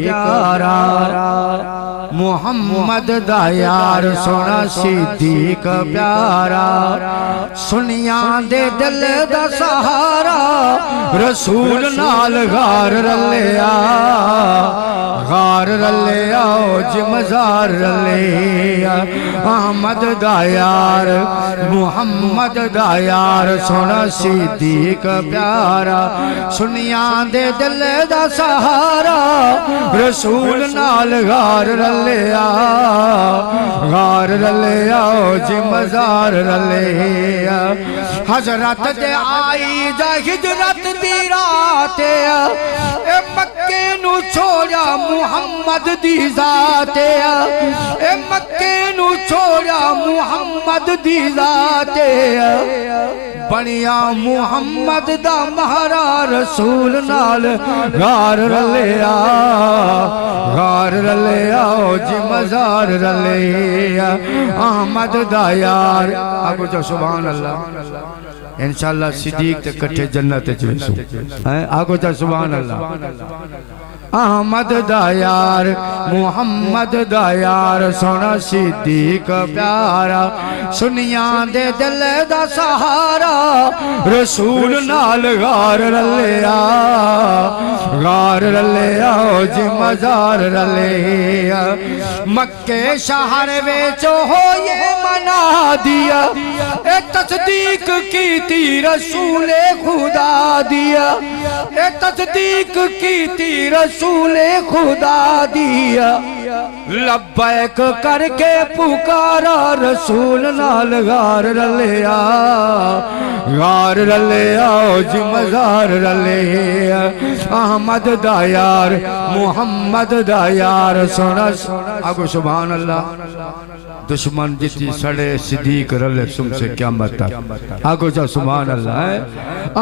प्यारा मुहम्मद दा यार सोना सिद्दीक प्यारा सुनिया दे दिल दा सहारा रसूल नाल गार रलिया मजार रलिया अहमद दा यार मुहम्मद दा यार सोना सिद्दीक प्यारा सुनिया दे दिल दा सहारा रसूल नाल गार रलिया जी मजार रलिया हजरत दे आई जा हिजरत दी रात ए मक्के नु छोड़ा मुहम्मद दी जात ए मक्के नु छोड़ा मुहम्मद दी जात बनिया मुहम्मद दा महरा रसूल नाल गार रलिया जी मजार रलिया अहमद दा यार आगो जो सुभान अल्लाह इंशाअल्लाह सिद्दीक ते कट्ठे जन्नत च वेसू हैं आगो जा सुभान अल्लाह अहमद दा यार मुहम्मद दा यार सोना सिद्दीक प्यारा सुनिया दे दिल दा सहारा रसूल नाल गार रलिया जी मजार रलिया मक्के शहर विच होए मना दिया ए तस्दीक की ती रसूले खुदा दिया ए तस्दीक की ती रसूले खुदा दिया लब्बैक करके पुकारा रसूल नाल गार रलिया जी मजार रलिया अहमद दा यार मुहम्मद दा यार सोना आगो सुभान अल्लाह दुश्मन जितनी सड़े सिद्दीक रले तुमसे क्या मत आगो जा सुभान अल्लाह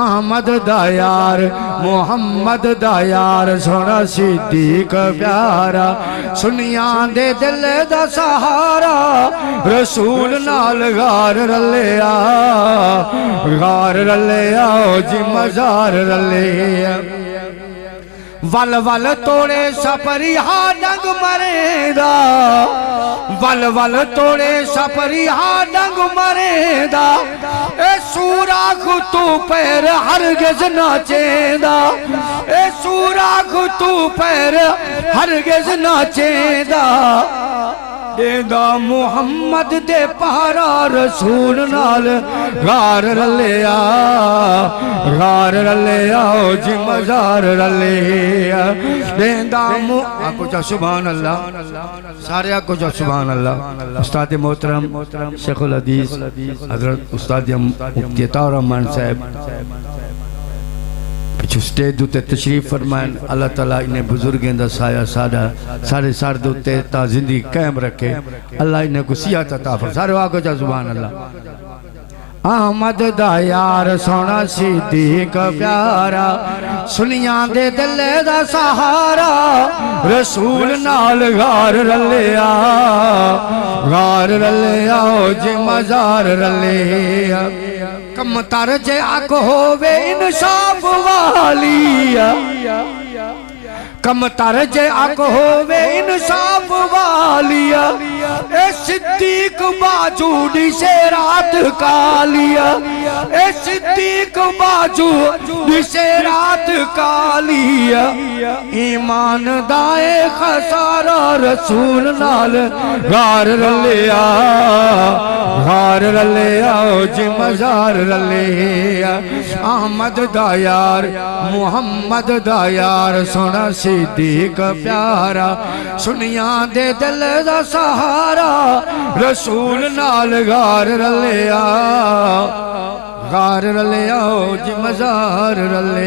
अहमद दा यार मुहम्मद दा यार सोना सिद्दीक प्यारा सुनिया दे दिल दा सहारा रसूल नाल गार रलिया जी मजार रलिया वल वल तोड़े सपरिहा डंग मरेदा वल वल तोड़े सपरिहा डंग मरेदा ए सूराख तू पैर हरगिज नाचेदा ए सूराख तू पैर हरगिज नाचेदा देदा मुहम्मद दे पहारा रसूल नाल गार रलिया जी मजार रलिया देदा आको जा सुभान अल्लाह सारे आको जा सुभान अल्लाह उस्ताद मोहतरम शेखुल हदीस हजरत उस्ताद मुफ्ती अताउर रहमान साहब पिछू स्टेज उत्ते तशरीफ फरमान अल्लाह ताला इन्हें बुजुर्गों का साया साडा सारे सर दे उत्ते ता जिंदगी कायम रखे अल्लाह इन्हें को सियात अता फरमाए सारे आगो जा सुभान अल्लाह अहमद दा यार सोना सिद्दीक प्यारा सुनिया दे दिल दा सहारा रसूल नाल गार रलिया जी मजार रलिया कम तर जे अग होवे इंसाफ वालिया कम तर जे अग होवे इंसाफ वालिया ए सिद्दीक बाजू दिसे रात कालिया ए सिद्दीक बाजू दिसे रात कालिया ईमान दाए खसारा रसूल नाल गार रलिया जी मजार रलिया अहमद दा यार मुहम्मद दा यार सोना सिद्दीक प्यारा सुनिया दे दिल दा सहारा रसूल नाल गार रलिया जी मजार रलिया।